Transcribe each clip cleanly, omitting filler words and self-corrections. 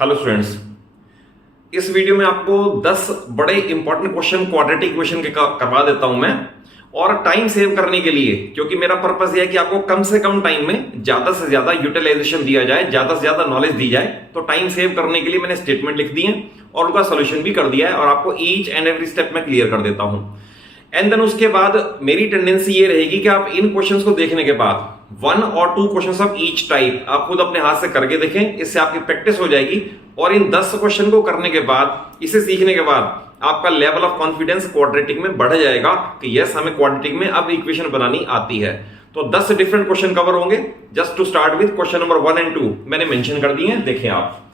Hello students, इस video में आपको 10 बड़े इंपॉर्टेंट क्वेश्चन क्वाड्रेटिक इक्वेशन के करवा देता हूं मैं। और टाइम सेव करने के लिए, क्योंकि मेरा पर्पस यह है कि आपको कम से कम टाइम में ज्यादा से ज्यादा यूटिलाइजेशन दिया जाए, ज्यादा से ज्यादा नॉलेज दी जाए, तो टाइम सेव करने के लिए मैंने स्टेटमेंट लिख दी है और उनका सोल्यूशन भी कर दिया है और आपको ईच एंड एवरी स्टेप में क्लियर कर देता हूं। एंड देन उसके बाद मेरी टेंडेंसी ये रहेगी कि आप इन क्वेश्चंस को देखने के बाद 1 और 2 क्वेश्चंस ऑफ ईच टाइप आप खुद अपने हाथ से करके देखें, इससे आपकी प्रैक्टिस हो जाएगी। और इन 10 क्वेश्चन को करने के बाद, इसे सीखने के बाद आपका लेवल ऑफ कॉन्फिडेंस क्वाड्रेटिक में बढ़ जाएगा कि यस, हमें क्वाड्रेटिक में अब इक्वेशन बनानी आती है। तो 10 डिफरेंट क्वेश्चन कवर होंगे। Just to start with question number 1 and 2 मैंने मेंशन कर दिए हैं, देखें आप।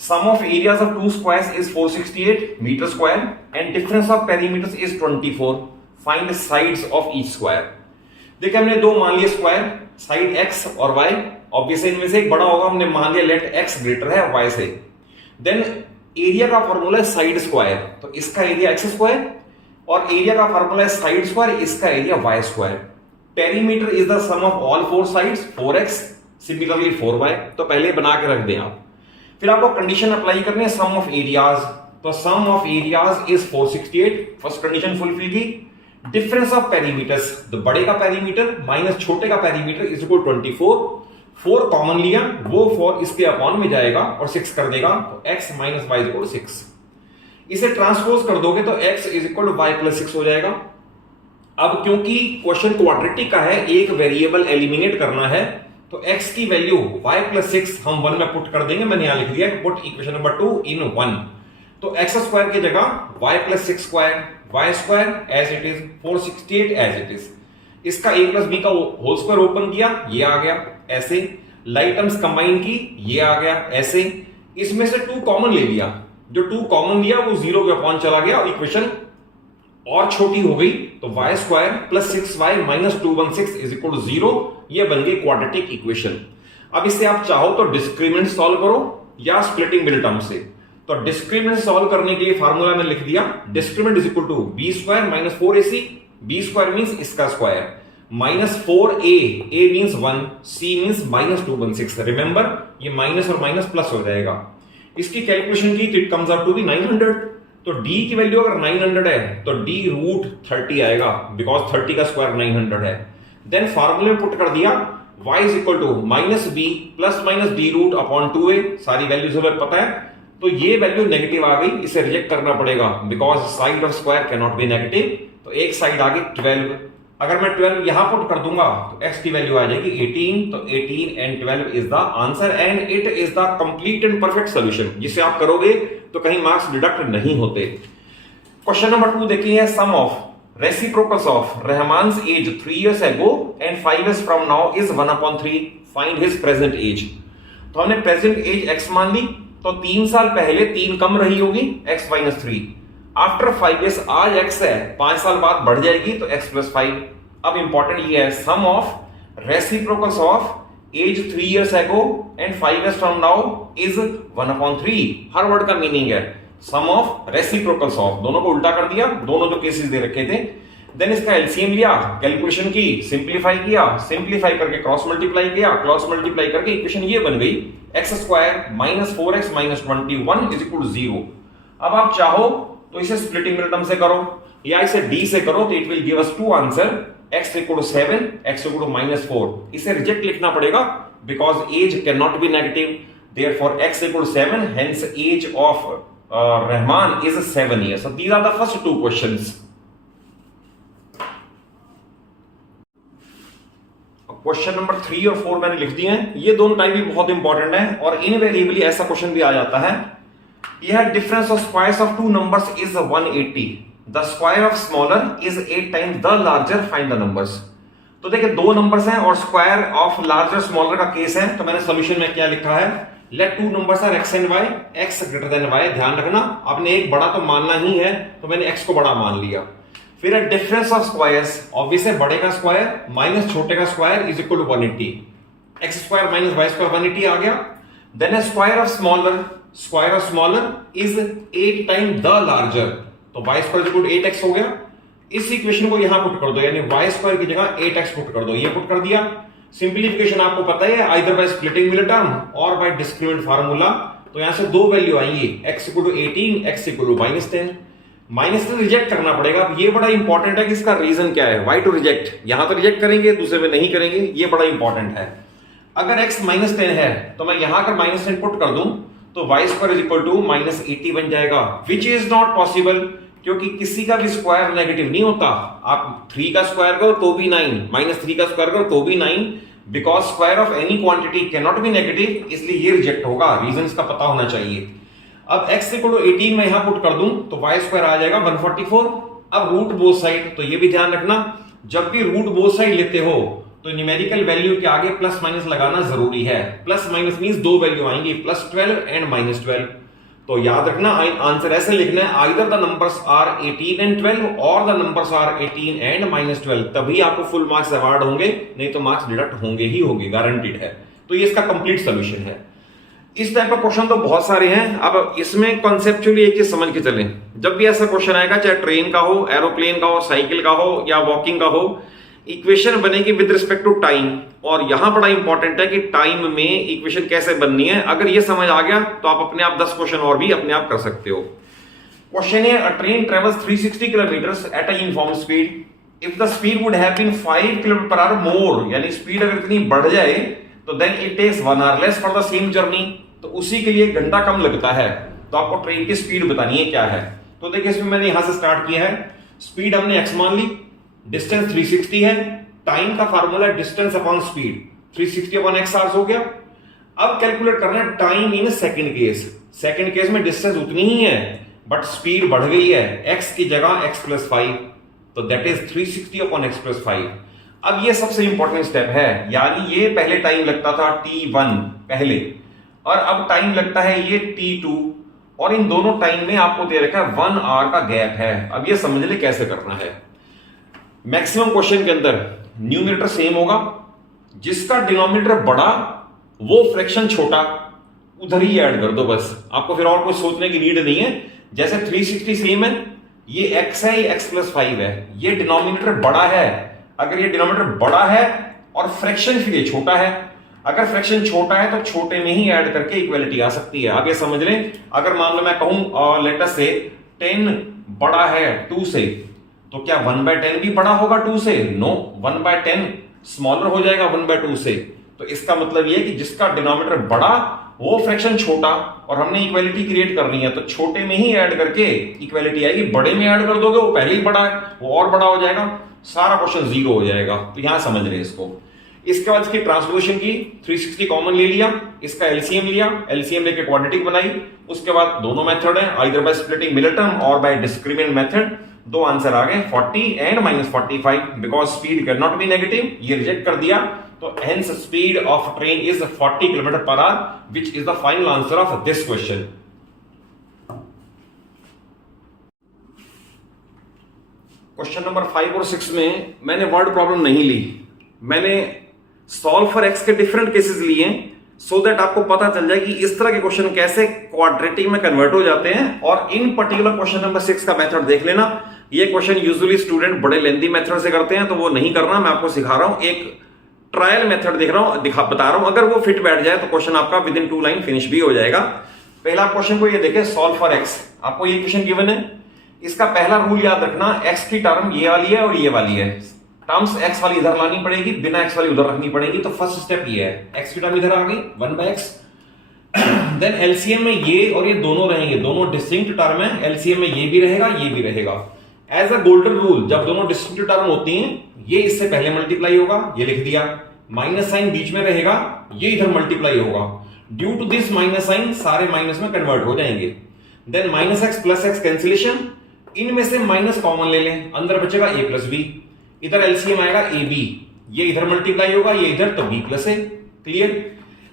Sum of areas of two squares is 468 meter square and difference of perimeters is 24. Find sides of each square. देखिए हमने दो मान लिए स्क्वायर, साइड x और y। ऑब्वियसली इनमें से एक बड़ा होगा, हमने मान लिया लेट x ग्रेटर है y से। देन एरिया का फॉर्मूला है साइड स्क्वायर, तो इसका एरिया x स्क्वायर और एरिया का फॉर्मूला है साइड स्क्वायर, इसका area y square. Perimeter is the sum of all four sides 4x, similarly 4y। तो पहले बना के रख दें आप। फिर आपको कंडीशन अप्लाई करनी है सम ऑफ एरियाज। तो sum of areas is 468, first condition fulfil की। डिफरेंस ऑफ पेरीमीटर्स, तो बड़े का पेरीमीटर माइनस छोटे का पेरीमीटर इज इक्वल 24। 4 कॉमन लिया, वो 4 इसके अपॉन में जाएगा और 6 कर देगा, तो x minus Y is equal 6। इसे ट्रांसपोज कर दोगे तो x is equal Y plus 6 हो जाएगा। अब क्योंकि क्वेश्चन क्वाड्रेटिक का है, एक वेरिएबल एलिमिनेट करना है, तो x की वैल्यू y प्लस 6 हम 1 में पुट कर देंगे। मैंने यहां लिख दिया पुट इक्वेशन नंबर 2 इन 1। तो x स्क्वायर की जगह y plus 6 square, y square as it is, 468 as it is. इसका a प्लस b का होल स्क्वायर ओपन किया, ये आ गया ऐसे। लाइक टर्म्स कंबाइन की, ये आ गया ऐसे। इसमें से 2 कॉमन ले लिया, जो 2 कॉमन लिया वो 0 के अपॉन चला गया और इक्वेशन और छोटी हो गई। तो y square plus 6y minus 216 is equal to 0। ये बन गई क्वाड्रेटिक इक्वेशन। अब इसे आप चाहो तो डिस्क्रिमिनेंट सॉल्व करो या स्प्लिटिंग मिडिल टर्म से। तो डिस्क्रिमिनेंट सॉल्व करने के लिए फार्मूला में लिख दिया, discriminant is equal to b square minus 4ac। B square means इसका स्क्वायर, minus 4a, a means 1, c means minus 216। Remember ये माइनस और माइनस प्लस हो जाएगा। इसकी कैलकुलेशन की तो it comes out to be 900। तो d की वैल्यू अगर 900 है तो d रूट 30 आएगा, बिकॉज 30 का स्क्वायर 900 है। देन फार्मूले में पुट कर दिया y is equal to minus B plus minus D root upon 2a। सारी वैल्यूज हमें पता है, तो ये वैल्यू नेगेटिव आ गई, इसे रिजेक्ट करना पड़ेगा because side of square can not be negative. तो एक साइड आ गई 12। अगर मैं 12 यहां पुट कर दूंगा तो x की वैल्यू आ जाएगी 18। तो 18 and 12 is the answer and it is the complete and perfect solution. जिसे आप करोगे तो कहीं मार्क्स डिडक्ट नहीं होते। क्वेश्चन नंबर 2 देखिए, sum of reciprocals of Rahman's age 3 years ago and 5 years from now is 1/3. Find his present age. तो हमने प्रेजेंट एज x मान ली, तो 3 साल पहले 3 कम रही होगी, x माइनस 3। आफ्टर 5 years आज x है, 5 साल बाद बढ़ जाएगी तो x प्लस 5। अब इंपॉर्टेंट ये है, sum of reciprocals of age 3 years ago and 5 years from now is 1/3। Her word का मीनिंग है सम ऑफ रेसिप्रोकल्स ऑफ, दोनों को उल्टा कर दिया, दोनों जो केसेस दे रखे थे। देन इसका एलसीएम लिया, कैलकुलेशन की, सिंप्लीफाई किया, सिंप्लीफाई करके क्रॉस मल्टीप्लाई किया, क्रॉस मल्टीप्लाई करके इक्वेशन ये बन गई x square minus 4x minus 21 is equal to 0। अब आप चाहो तो इसे स्प्लिटिंग मिडिल टर्म से करो या इसे d से करो, तो it will give us 2 answer, x equal to 7, x equal to minus 4। इसे रिजेक्ट लिखना पड़ेगा because age can not be negative, therefore x equal to 7, hence age of Rahman is 7 years. So these are the first 2 questions. Question number 3 और 4 मैंने लिख दिए हैं। ये दोनों टाइप भी बहुत इंपॉर्टेंट है और इनवेरिएबली ऐसा क्वेश्चन भी आ जाता है। यह difference of squares of 2 numbers is 180. The square of smaller is 8 times the larger. Find the numbers. तो देखिए 2 नंबर्स हैं और स्क्वायर ऑफ लार्जर स्मॉलर का केस है। तो मैंने सॉल्यूशन में क्या लिखा है, let 2 numbers are x and y, x greater than y। ध्यान रखना आपने एक बड़ा तो मानना ही है, तो मैंने x को बड़ा मान लिया। फिर डिफरेंस ऑफ स्क्वायर्स, ऑब्वियस है बड़े का स्क्वायर माइनस छोटे का square is equal to 180। x square minus y square 180 आ गया। Then square of smaller is 8 time the larger, तो y square is equal to 8x हो गया। इस इक्वेशन को यहां पुट कर दो, यानी y स्क्वायर की जगह 8x पुट कर दो, ये पुट कर दिया। सिंप्लीफिकेशन आपको पता है, either by splitting middle term और बाय डिस्क्रिमिनेंट फार्मूला। तो यहां से दो वैल्यू आएंगी, x equal to 18, x equal to -10। -10 reject करना पड़ेगा। अब ये बड़ा इंपॉर्टेंट है कि इसका रीजन क्या है, वाई टू रिजेक्ट। यहां तो रिजेक्ट करेंगे, दूसरे में नहीं करेंगे, ये बड़ा इंपॉर्टेंट है। अगर x -10 है तो मैं यहां अगर -10 पुट कर दूं तो y square is equal to -80 बन जाएगा, विच इज नॉट पॉसिबल, क्योंकि किसी का भी स्क्वायर नेगेटिव नहीं होता। आप 3 का स्क्वायर करो तो भी 9, -3 का स्क्वायर करो तो भी 9, because square of any quantity can not be negative, इसलिए ये रिजेक्ट होगा। रीजन का पता होना चाहिए। अब x इक्वल टू 18 मैं यहां पुट कर दूं तो y स्क्वायर आ जाएगा 144। अब रूट बोथ साइड, तो ये भी ध्यान रखना, जब भी रूट बोथ साइड लेते हो तो न्यूमेरिकल वैल्यू के आगे प्लस माइनस लगाना जरूरी है। प्लस माइनस मींस दो वैल्यू आएंगी, +12 एंड -12। तो याद रखना आंसर ऐसे लिखना है, either the numbers are 18 and 12 और द नंबर्स आर 18 एंड -12, तभी आपको फुल मार्क्स अवार्ड होंगे, नहीं तो मार्क्स डिडक्ट होंगे ही होंगे, गारंटीड है। तो ये इसका कंप्लीट सोल्यूशन है। इस टाइप का क्वेश्चन तो बहुत सारे हैं। अब इसमें कॉन्सेप्चुअली एक चीज समझ के चलें, जब भी ऐसा क्वेश्चन आएगा, चाहे ट्रेन का हो, एरोप्लेन का हो, साइकिल का हो या वॉकिंग का हो, इक्वेशन बनेगी विद रिस्पेक्ट टू टाइम। और यहां बड़ा इंपॉर्टेंट है कि टाइम में इक्वेशन कैसे बननी है। अगर ये समझ आ गया तो आप अपने आप 10 क्वेश्चन और भी अपने आप कर सकते हो। क्वेश्चन है, a train travels 360 kilometres at a uniform speed if the speed would have been 5 kilometre per hour more, यानी स्पीड अगर इतनी बढ़ जाए तो then it takes 1 hour less for the same journey, तो उसी के लिए घंटा कम लगता है। तो आपको ट्रेन की स्पीड बतानी है क्या है। तो देखिए इसमें मैंने यहां से स्टार्ट किया है, स्पीड हमने x मान ली, डिस्टेंस 360 है, टाइम का formula distance upon speed, 360 upon x hours हो गया। अब कैलकुलेट करना है time in second case. Second case में डिस्टेंस उतनी ही है बट स्पीड बढ़ गई है, x की जगह x + 5, तो दैट इज 360 अपॉन x + 5। अब ये सबसे इंपॉर्टेंट स्टेप है, यानी ये पहले टाइम लगता था t1 पहले, और अब टाइम लगता है ये t2, और इन दोनों टाइम में आपको दे रखा है 1 आवर का गैप है। अब ये समझ ले कैसे करना है। मैक्सिमम क्वेश्चन के अंदर न्यूमरेटर सेम होगा, जिसका डिनोमिनेटर बड़ा वो फ्रैक्शन छोटा, उधर ही ऐड कर दो बस, आपको फिर और कुछ सोचने की नीड नहीं है। जैसे 360 सेम है, ये x है, ये x + 5 है, ये डिनोमिनेटर बड़ा है। अगर ये डिनोमिनेटर बड़ा है और फ्रैक्शन फिर ये छोटा है, अगर फ्रैक्शन छोटा है तो छोटे में ही ऐड करके इक्वलिटी आ सकती है। आप ये समझ लें, अगर मान लो मैं कहूं लेट अस से 10 बड़ा है 2 से, तो क्या 1/10 भी बड़ा होगा 2 से? नो, 1/10 स्मॉलर हो जाएगा 1/2 से। तो इसका मतलब ये कि जिसका डिनोमिनेटर बड़ा वो फ्रैक्शन छोटा, और हमने इक्वालिटी क्रिएट करनी है तो छोटे में ही ऐड करके इक्वालिटी आएगी। बड़े में ऐड कर दोगे वो पहले ही बड़ा है, वो और बड़ा हो जाएगा, सारा क्वेश्चन 0 हो जाएगा। तो यहां समझ रहे इसको। इसके बाद इसकी ट्रांसपोजिशन की, 360 कॉमन ले लिया, इसका एलसीएम लिया, एलसीएम लेके क्वाड्रेटिक बनाई। उसके बाद दोनों मेथड है, either by splitting middle term और बाय डिस्क्रिमिनेंट मेथड। दो आंसर आ गए 40 and -45, because speed can not be negative, ये रिजेक्ट कर दिया। तो hence speed of train is 40 kilometre per our, which is the final answer of this question. Question number 5 और 6 में मैंने वर्ड प्रॉब्लम नहीं ली, मैंने सॉल्व फॉर एक्स के डिफरेंट केसेस लिए, सो दैट आपको पता चल जाए कि इस तरह के क्वेश्चन कैसे क्वाड्रेटिक में कन्वर्ट हो जाते हैं। और इन पर्टिकुलर क्वेश्चन नंबर 6 का मेथड देख लेना। ये क्वेश्चन यूजुअली स्टूडेंट बड़े लेंथी मेथड से करते हैं, तो वो नहीं करना, मैं आपको सिखा रहा हूं, एक ट्रायल मेथड दिख रहा हूं, बता रहा हूं। अगर वो फिट बैठ जाए तो क्वेश्चन आपका विद इन 2 लाइन फिनिश भी हो जाएगा। पहला क्वेश्चन को ये देखें, सॉल्व फॉर एक्स। आपको ये क्वेश्चन गिवन है, इसका पहला रूल याद रखना, एक्स की टर्म ये वाली है और ये वाली है, टर्म्स एक्स वाली इधर लानी पड़ेगी, बिना एक्स वाली उधर रखनी पड़ेगी। तो फर्स्ट स्टेप ये है, एक्स की टर्म इधर आ गई 1/x, देन एलसीएम में ये और ये दोनों रहेंगे, दोनों डिस्टिंक्ट टर्म है, एलसीएम में ये भी रहेगा ये भी रहेगा। एज अ गोल्डन रूल, जब दोनों डिस्टिंक्ट टर्म होती हैं, ये इससे पहले मल्टीप्लाई होगा, ये लिख दिया, माइनस साइन बीच में रहेगा, ये इधर मल्टीप्लाई होगा। Due to this minus sign सारे माइनस में कन्वर्ट हो जाएंगे। देन -x + x कैंसिलेशन, इनमें से माइनस कॉमन ले लें, अंदर बचेगा a + b, इधर एलसीएम आएगा ab, ये इधर मल्टीप्लाई होगा, ये इधर, तो b + a, क्लियर।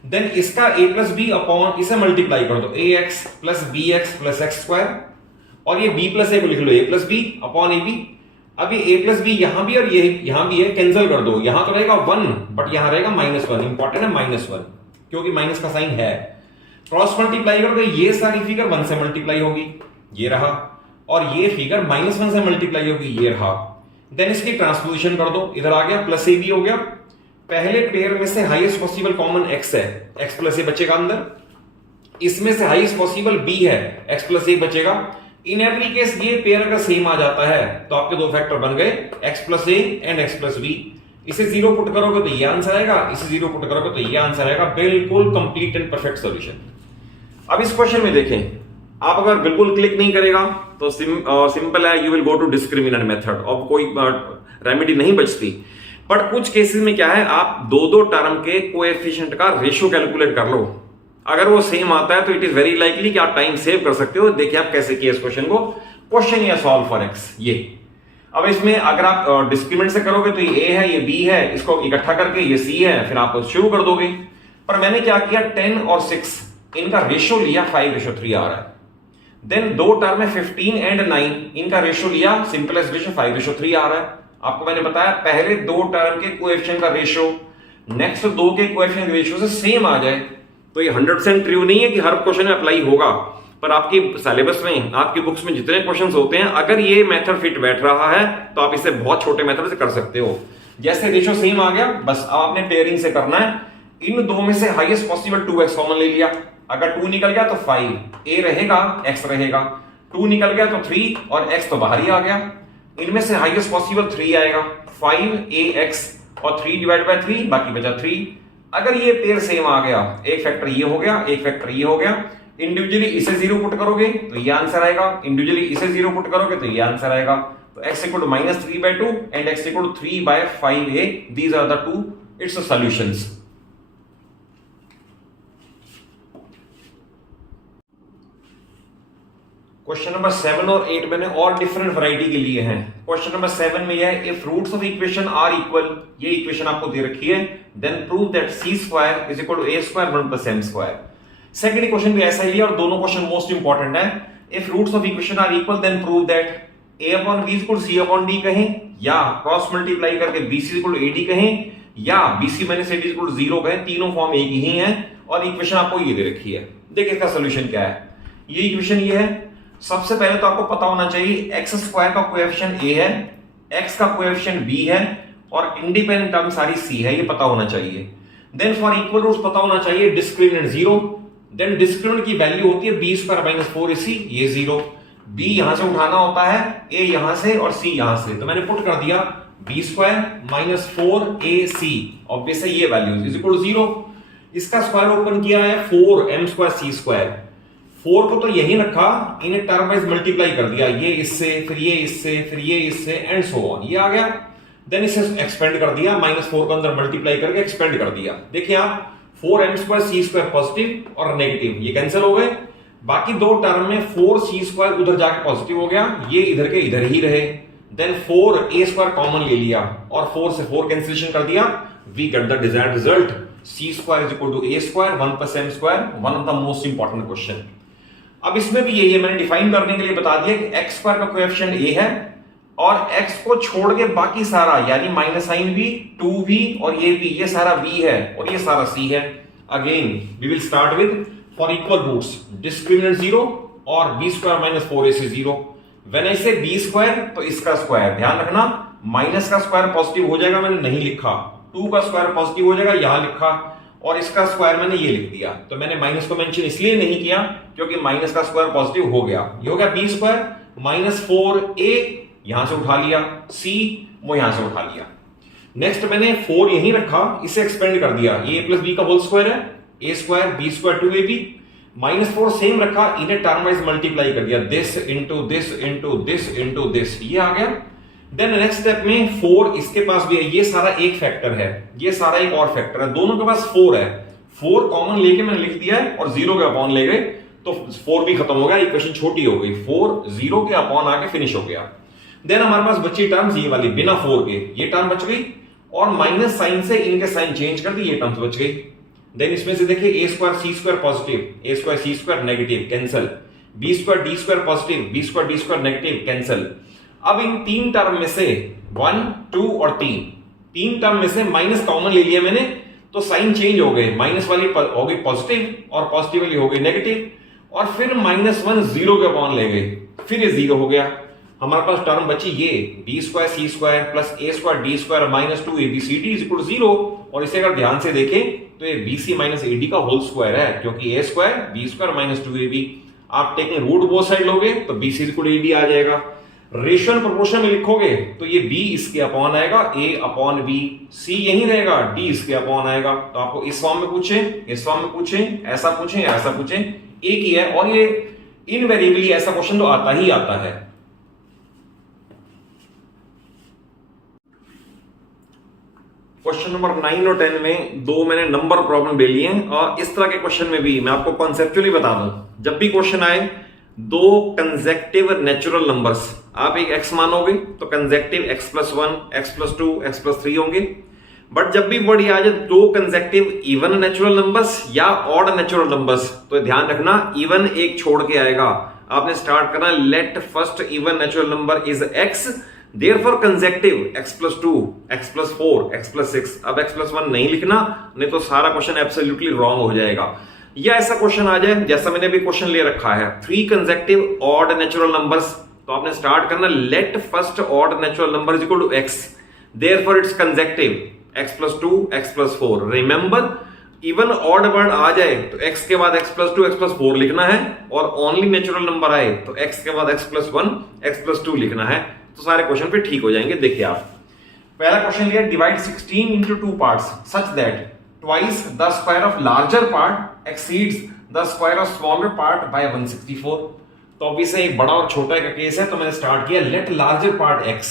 देन इसका a + b अपॉन इसे मल्टीप्लाई कर दो, ax + bx + x², और ये b + a को लिख लो a + b अपॉन ab। अब ये a + b यहां भी और ये यहां भी है, कैंसिल कर दो, यहां तो रहेगा 1 बट यहां रहेगा -1, इंपॉर्टेंट है -1 क्योंकि माइनस का साइन है। क्रॉस मल्टीप्लाई कर दो, ये सारी फिगर 1 से मल्टीप्लाई होगी, ये रहा, और ये फिगर -1 से मल्टीप्लाई होगी, ये रहा। देन इसकी ट्रांसपोजिशन कर दो, इधर आ गया +ab हो गया। पहले पेयर में से हाईएस्ट पॉसिबल कॉमन x है, x + a बचेगा अंदर, इसमें से हाईएस्ट पॉसिबल बी है, x प्लस ए बचेगा। इन एवरी केस ये पेयर अगर सेम आ जाता है तो आपके दो फैक्टर बन गए x plus A and x plus B. इसे जीरो पुट करोगे तो ये आंसर आएगा, इसे जीरो पुट करोगे तो ये आंसर आएगा। बिल्कुल कंप्लीट एंड परफेक्ट सॉल्यूशन। अब इस क्वेश्चन में देखें, आप अगर बिल्कुल क्लिक नहीं करेगा तो सिंपल है, you will go to discriminant method और कोई रेमेडी नहीं बचती। बट कुछ केसेस में क्या है, आप दो दो टर्म के कोएफिशिएंट का रेशियो कैलकुलेट कर लो, अगर वो सेम आता है तो इट इज वेरी लाइकली कि आप टाइम सेव कर सकते हो। देखिए आप कैसे किए इस क्वेश्चन को, क्वेश्चन या सॉल्व फॉर एक्स। ये अब इसमें अगर आप डिस्क्रिमिनेंट से करोगे तो ये ए है, ये बी है, इसको इकट्ठा करके ये सी है, फिर आप शुरू कर दोगे। पर मैंने क्या किया, 10 और 6 इनका रेशियो लिया 5:3 आ रहा है। देन दो टर्म में 15 एंड 9 इनका रेशियो लिया, सिंपलेस्ट रेशियो 5:3 आ रहा है। आपको मैंने बताया पहले दो टर्म के कोएफिशिएंट का रेशियो नेक्स्ट दो के कोएफिशिएंट रेशियो से सेम आ जाए तो ये 100% ट्रू नहीं है कि हर क्वेश्चन में अप्लाई होगा। पर आपकी सिलेबस में, आपकी बुक्स में जितने क्वेश्चंस होते हैं, अगर ये मेथड फिट बैठ रहा है तो आप इसे बहुत छोटे मेथड से कर सकते हो। जैसे रेशियो सेम आ गया, बस आपने पेयरिंग से करना है। इन दो में से हाईएस्ट पॉसिबल 2x कॉमन ले लिया। अगर 2 निकल गया तो 5, a रहेगा x रहेगा। 2 निकल गया तो 3 और x तो बाहर ही आ गया। इनमें से हाईएस्ट पॉसिबल 3 आएगा, 5ax और 3 डिवाइड बाय 3, बाकी बचा 3। अगर ये पेयर सेम आ गया, एक फैक्टर ये हो गया, एक फैक्टर ये हो गया, इंडिविजुअली इसे जीरो पुट करोगे तो ये आंसर आएगा, इंडिविजुअली इसे जीरो पुट करोगे तो ये आंसर आएगा। तो x equal to -3/2 and x equal to 3/5a, these are the two its solutions. Question number 7 और 8 मैंने और डिफरेंट वैरायटी के लिए हैं। क्वेश्चन नंबर 7 में यह है, if roots of equation are equal, ये इक्वेशन आपको दे रखी है, then prove that c square is equal to a square 1 plus m square. Second question भी ऐसा ही है और दोनों क्वेश्चन मोस्ट इंपॉर्टेंट है। If roots of equation are equal then prove that a upon b equal c upon d कहें, या cross multiply करके bc इक्वल टू ad कहें, या bc माइनस ad इक्वल टू 0 कहें, तीनों फॉर्म एक ही है और इक्वेशन आपको ये दे रखी है। देखिए इसका सोल्यूशन क्या है। ये इक्वेशन ये है। सबसे पहले तो आपको पता होना चाहिए x स्क्वायर का कोएफिशिएंट a है, x का कोएफिशिएंट b है और इंडिपेंडेंट टर्म सारी c है, ये पता होना चाहिए। देन फॉर इक्वल रूट्स पता होना चाहिए डिस्क्रिमिनेंट 0, देन डिस्क्रिमिनेंट की वैल्यू होती है b स्क्वायर माइनस 4ac, ये 0, b यहां से उठाना होता है, a यहां से और c यहां से, तो मैंने पुट कर दिया b square minus 4ac, obviously ये वैल्यूज इज इक्वल टू 0। इसका स्क्वायर ओपन किया है 4m स्क्वायर c स्क्वायर, 4 को तो यही रखा, इन्हें टर्म वाइज मल्टीप्लाई कर दिया, ये इससे, फिर ये इससे, फिर ये इससे एंड सो ऑन, ये आ गया। देन इसे एक्सपेंड कर दिया, -4 को अंदर मल्टीप्लाई करके एक्सपेंड कर दिया। देखिए आप 4m square c square positive और नेगेटिव, ये कैंसिल हो गए। बाकी दो टर्म में 4c स्क्वायर उधर जाके पॉजिटिव हो गया, ये इधर के इधर ही रहे। देन 4a स्क्वायर कॉमन ले लिया और 4 से 4 कैंसिलेशन कर दिया, we get the desired result, c square is equal to a square 1 plus m square, one of the most important question. अब इसमें भी यही है, मैंने डिफाइन करने के लिए बता दिया कि x स्क्वायर का कोएफिशिएंट a है और x को छोड़ के बाकी सारा, यानी माइनस साइन भी, 2 भी और ये भी, ये सारा b है और ये सारा c है। Again we will start with for equal roots discriminant 0 और b square minus 4ac 0। When I say b square तो इसका स्क्वायर, ध्यान रखना माइनस का स्क्वायर पॉजिटिव हो जाएगा, मैंने नहीं लिखा, 2 का स्क्वायर पॉजिटिव हो जाएगा, यहां लिखा, और इसका स्क्वायर मैंने ये लिख दिया। तो मैंने माइनस को मेंशन इसलिए नहीं किया क्योंकि माइनस का स्क्वायर पॉजिटिव हो गया, ये हो गया b स्क्वायर माइनस 4a, यहां से उठा लिया, c वो यहां से उठा लिया। नेक्स्ट मैंने 4 यहीं रखा, इसे एक्सपेंड कर दिया, ये a प्लस b का होल स्क्वायर है, a square b square 2ab, -4 same रखा, इन्हें टर्म वाइज मल्टीप्लाई कर दिया, this into this into this into this, ये आ गया। देन नेक्स्ट स्टेप में 4 इसके पास भी है, ये सारा एक फैक्टर है, ये सारा एक और फैक्टर है, दोनों के पास 4 है, 4 कॉमन लेके मैंने लिख दिया है और 0 के अपॉन ले गए तो 4 भी खत्म हो गया, इक्वेशन छोटी हो गई, 4 0 के अपॉन आके फिनिश हो गया। देन हमारे पास बची टर्म्स ये वाली बिना 4 के, ये टर्म बच गई और माइनस साइन से इनके साइन चेंज कर दी, ये टर्म्स बच गई। देन इसमें से देखिए a square c square positive, a square c square negative, cancel, b square d square positive, b square d square negative, cancel. अब इन तीन टर्म में से 1 2 और 3 टर्म में से माइनस कॉमन ले लिया मैंने, तो साइन चेंज हो गए, माइनस वाली हो गई पॉजिटिव और पॉजिटिव वाली हो गई नेगेटिव, और फिर -1 0 के अपॉन ले गए, फिर ये 0 हो गया। हमारे पास टर्म बची ये B square C square plus A square D square minus 2abcd is equal to 0, और इसे अगर ध्यान से देखें तो ये bc माइनस ad का होल स्क्वायर है, क्योंकि a square B square minus 2ab, आप टेकिंग रूट बोथ साइड लोगे तो bc is equal to ad आ जाएगा। रेशियो प्रोपोर्शन में लिखोगे तो ये b इसके अपॉन आएगा, a अपॉन b, c यही रहेगा, d इसके अपॉन आएगा। तो आपको इस फॉर्म में पूछे, इस फॉर्म में पूछे, ऐसा पूछे या ऐसा पूछे, एक ही है, और ये इनवेरिएबली ऐसा क्वेश्चन तो आता ही आता है। क्वेश्चन नंबर 9 और 10 में दो मैंने नंबर प्रॉब्लम ले लिए हैं, और इस तरह के क्वेश्चन में भी मैं आपको कॉन्सेप्चुअली बता दूं, जब भी क्वेश्चन आए दो कंसेक्टिव नेचुरल नंबर्स, आप एक x मानोगे तो consecutive x plus 1, x plus 2, x plus 3 होंगे। बट जब भी वर्ड आ जाए दो कंसेक्टिव इवन नेचुरल नंबर्स या ऑड नेचुरल नंबर्स, तो ध्यान रखना इवन एक छोड़ के आएगा। आपने स्टार्ट करना let first even natural number is x, therefore consecutive x plus 2, x plus 4, x plus 6। अब x plus 1 नहीं लिखना, नहीं तो सारा क्वेश्चन एब्सोल्युटली रॉन्ग हो जाएगा। या ऐसा क्वेश्चन आ जाए जैसा मैंने भी क्वेश्चन ले रखा है 3 consecutive odd natural numbers, तो आपने स्टार्ट करना let first odd natural number is equal to x, therefore it's consecutive x plus 2, x plus 4। Remember even odd word आ जाए तो x के बाद x plus 2, x plus 4 लिखना है, और ओनली नेचुरल नंबर आए तो x के बाद x plus 1, x plus 2 लिखना है, तो सारे क्वेश्चन पे ठीक हो जाएंगे। देखिए आप पहला क्वेश्चन लिया, divide 16 into 2 parts such that twice the square of larger part exceeds the square of smaller part by 164। तो ऑब्वियसली एक बड़ा और छोटा का केस है, तो मैंने स्टार्ट किया लेट लार्जर पार्ट x,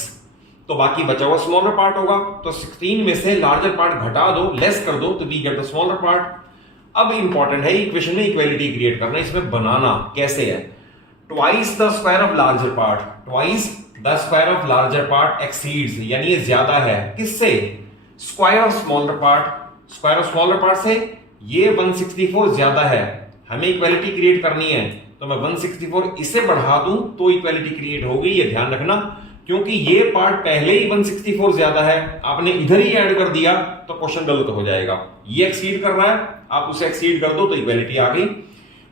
तो बाकी बचा हुआ स्मॉलर पार्ट होगा, तो 16 में से लार्जर पार्ट घटा दो, लेस कर दो, तो we get the smaller part. अब इंपॉर्टेंट है इक्वेशन में इक्वालिटी क्रिएट करना, इसमें बनाना कैसे है, twice the square of larger part, twice the square of larger part exceeds, यानी ये ज्यादा है किससे, square of smaller part, square of smaller part से ये 164 ज्यादा है, हमें इक्वालिटी क्रिएट करनी है, तो मैं 164 इसे बढ़ा दूं तो इक्वालिटी क्रिएट होगी, ये ध्यान रखना, क्योंकि ये पार्ट पहले ही 164 ज्यादा है, आपने इधर ही ऐड कर दिया तो क्वेश्चन गलत हो जाएगा। ये एक्सीड कर रहा है, आप उसे एक्सीड कर दो तो इक्वालिटी आ गई।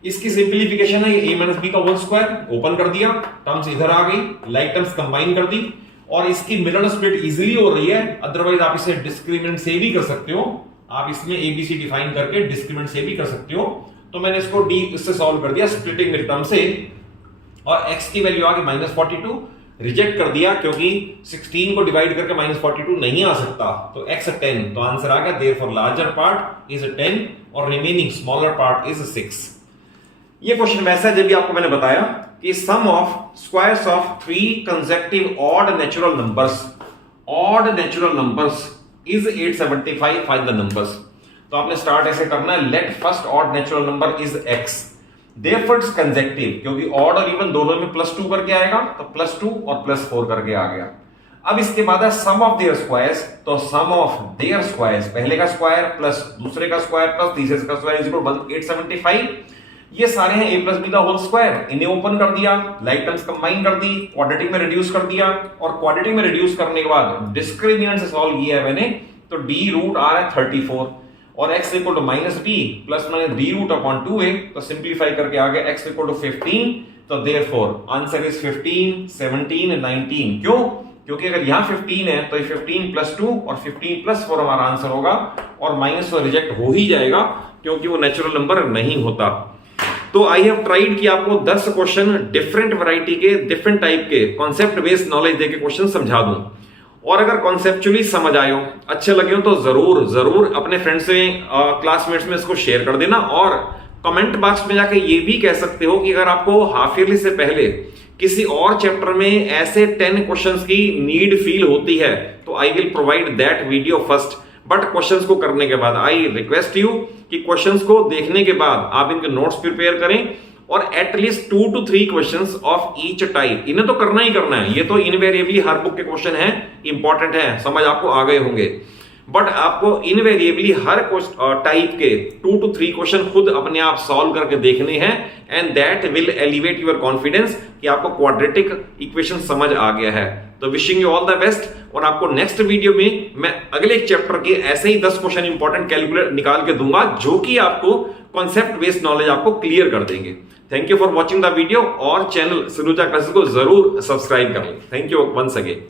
इसकी सिंप्लीफिकेशन है a माइनस बी का होल स्क्वायर, ओपन कर दिया, टर्म्स इधर आ गई, लाइक टर्म्स कंबाइन कर दी, और इसकी मिरर स्प्लिट इजीली हो रही है, अदरवाइज आप इसे डिस्क्रिमिनेंट से भी कर सकते हो, आप इसमें एबीसी डिफाइन करके डिस्क्रिमिनेंट से भी कर सकते हो। तो मैंने इसको डी इससे सॉल्व कर दिया स्प्लिटिंग मिड टर्म से, और x की वैल्यू आ गई -42, रिजेक्ट कर दिया क्योंकि 16 को डिवाइड करके -42 नहीं आ सकता, तो x 10, तो आंसर आ गया देयरफॉर लार्जर पार्ट इज 10 और रिमेनिंग स्मॉलर पार्ट इज 6। ये क्वेश्चन वैसा है जब भी आपको मैंने बताया कि sum of squares of 3 consecutive odd natural numbers is 875, find the numbers. तो आपने स्टार्ट ऐसे करना है let first odd natural number is x, therefore its consecutive, क्योंकि ऑड और इवन दोनों में +2 करके आएगा, तो +2 और +4 करके आ गया। अब इसके बाद है सम ऑफ देयर स्क्वायर्स, तो सम ऑफ देयर स्क्वायर्स, पहले का स्क्वायर प्लस दूसरे का स्क्वायर प्लस तीसरे का स्क्वायर इज इक्वल टू 875। ये सारे हैं a प्लस बी का होल स्क्वायर, इन्हें ओपन कर दिया, लाइक टर्म्स कंबाइन कर दी, क्वाड्रेटिक में रिड्यूस कर दिया, और क्वाड्रेटिक में रिड्यूस करने के बाद डिस्क्रिमिनेंट से सॉल्व किया है मैंने, तो d रूट आ रहा है 34, और x equal to -b plus minus d root upon 2a, तो सिंप्लीफाई करके आ गया x इक्वल टू 15, तो देयरफॉर आंसर इज 15, 17, 19। क्यों? क्योंकि अगर यहां 15 है तो ये 15 प्लस 2 और 15 प्लस 4 हमारा आंसर होगा, और माइनस तो रिजेक्ट हो ही जाएगा क्योंकि वो नेचुरल नंबर नहीं होता। तो आई हैव ट्राइड कि आपको 10 क्वेश्चन डिफरेंट वैरायटी के, डिफरेंट टाइप के कॉन्सेप्ट बेस्ड नॉलेज देके क्वेश्चन समझा दूं, और अगर कॉन्सेप्चुअली समझ आए हो, अच्छे लगे हो, तो जरूर अपने फ्रेंड्स से, क्लासमेट्स में इसको शेयर कर देना, और कमेंट बॉक्स में जाके ये भी कह सकते हो कि अगर आपको हाफ ईयरली से पहले किसी और चैप्टर में ऐसे 10 क्वेश्चंस की नीड फील होती है, तो I will provide that video first. But questions को करने के बाद आई रिक्वेस्ट यू कि क्वेश्चंस को देखने के बाद आप इनके नोट्स प्रिपेयर करें, और at least 2 to 3 questions of each type, इन्हें तो करना ही करना है, ये तो इनवेरिएबली हर बुक के क्वेश्चन है, इंपॉर्टेंट है, समझ आपको आ गए होंगे, बट आपको इनवेरिएबली हर टाइप के 2 to 3 क्वेश्चन खुद अपने आप सॉल्व करके देखने हैं, and that will elevate your confidence कि आपको क्वाड्रेटिक इक्वेशन समझ आ गया है। तो wishing you all the best, और आपको नेक्स्ट वीडियो में मैं अगले चैप्टर के ऐसे ही 10 क्वेश्चन इंपॉर्टेंट कैलकुलेट निकाल के दूंगा, जो कि आपको कॉन्सेप्ट बेस्ड नॉलेज आपको क्लियर कर देंगे। Thank you for watching the video, और चैनल सुरुचा क्लासेस को जरूर सब्सक्राइब कर लें। Thank you once again.